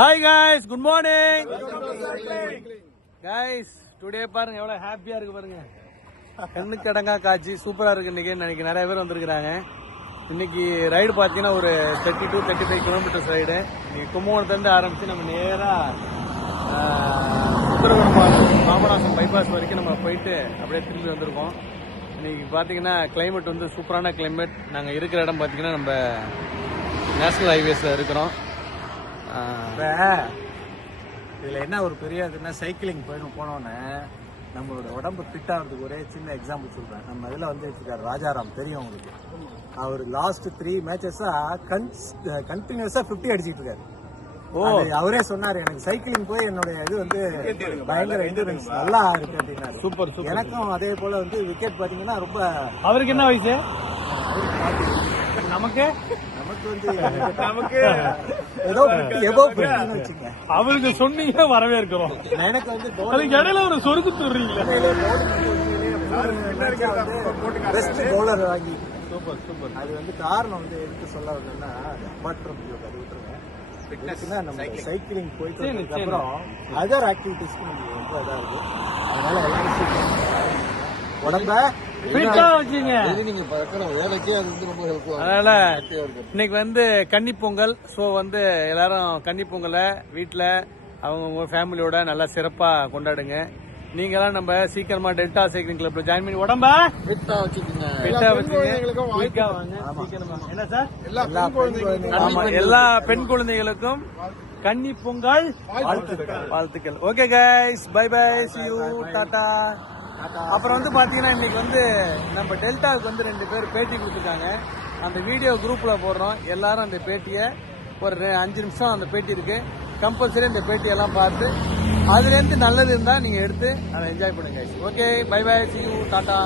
Hi guys, good morning guys. Today பாருங்க எவ்வளவு ஹாப்பியா இருக்கு பாருங்க. கண்ணுக்கு அடங்கா காட்சி சூப்பரா இருக்கு இன்னைக்கு. நிறைய பேர் வந்திருக்காங்க. இன்னைக்கு ரைடு பாத்தீங்கன்னா ஒரு 32-35 கிலோமீட்டர்ஸ் ரைடு. இன்னைக்கு கும்பகோணத்துல இருந்து ஆரம்பிச்சு நம்ம நேரா பாபநாசம் பைபாஸ் வரைக்கும் நம்ம போயிட்டு அப்படியே திரும்பி வந்திருக்கோம். இன்னைக்கு பாத்தீங்கன்னா கிளைமேட் வந்து சூப்பரான கிளைமேட். நாங்க இருக்கிற இடம் பாத்தீங்கன்னா நம்ம நேஷனல் ஹைவேஸ்ல இருக்கிறோம். இதுல என்ன ஒரு பெரிய இதுன்னா சைக்கிளிங் போனோன்னு நம்மளோட உடம்பு ஃபிட் ஆகிறதுக்கு ஒரே சின்ன எக்ஸாம்பிள் சொல்றேன். நம்ம இதுல வந்து வச்சிருக்காரு ராஜாராம், தெரியும் உங்களுக்கு. அவர் லாஸ்ட் 3 மேட்சஸா கண்டினியூஸா 50 அடிச்சிட்டு இருக்காரு. அவரே சொன்னாரு, எனக்கு சைக்கிளிங் போய் என்னோட இது வந்து பயங்கர என்டூரன்ஸ் நல்லா இருக்கு அப்படின்னாரு. சூப்பர். எனக்கும் அதே போல வந்து விக்கெட் பாத்தீங்கன்னா ரொம்ப. அவருக்கு என்ன வயசு? நமக்கு ஏதோ வச்சுங்க. அவருக்கு சொன்னீங்க வரவேற்கிறோம். எனக்கு வந்து இடையில ஒரு சொருக்கு சொல்றீங்க. பெஸ்ட் பவுலர் வாங்கி சூப்பர் சூப்பர். அது வந்து காரணம் வந்து எடுத்து சொல்ல வந்தோம்னா மாற்றம் அது விட்டுருங்க. நம்ம சைக்கிளிங் போயிட்டு அப்புறம் அதர் ஆக்டிவிட்டிஸ்க்கு நமக்கு ரொம்ப இதா இருக்கு. அதனால எல்லாரும் உடம்ப அதனால இன்னைக்கு வந்து கன்னி பொங்கல். ஸோ வந்து எல்லாரும் கன்னி பொங்கலை வீட்டில் அவங்க ஃபேமிலியோட நல்லா சிறப்பா கொண்டாடுங்க. நீங்களாம் நம்ம சீக்கிரமா டெல்டா சைக்கிளிங் கிளப்ல ஜாயின் பண்ணி உடம்ப ஃபிட்டா வச்சுக்கோங்க. என்ன சார்? எல்லா பெண் குழந்தைகளுக்கும் கன்னி பொங்கல் வாழ்த்துக்கள். Okay guys, bye bye, see you, tata. அப்புறம் வந்து பாத்தீங்கன்னா இன்னைக்கு வந்து நம்ம டெல்டாவுக்கு வந்து 2 பேர் பேட்டி கொடுத்துருக்காங்க. அந்த வீடியோ குரூப்ல போடுறோம். எல்லாரும் அந்த பேட்டியை ஒரு 5 நிமிஷம் அந்த பேட்டி இருக்கு. கம்பல்சரி அந்த பேட்டியெல்லாம் பார்த்து அதுல இருந்து நல்லது இருந்தா நீங்க எடுத்து அதை என்ஜாய் பண்ணுங்க. Okay, bye bye, see you, Tata.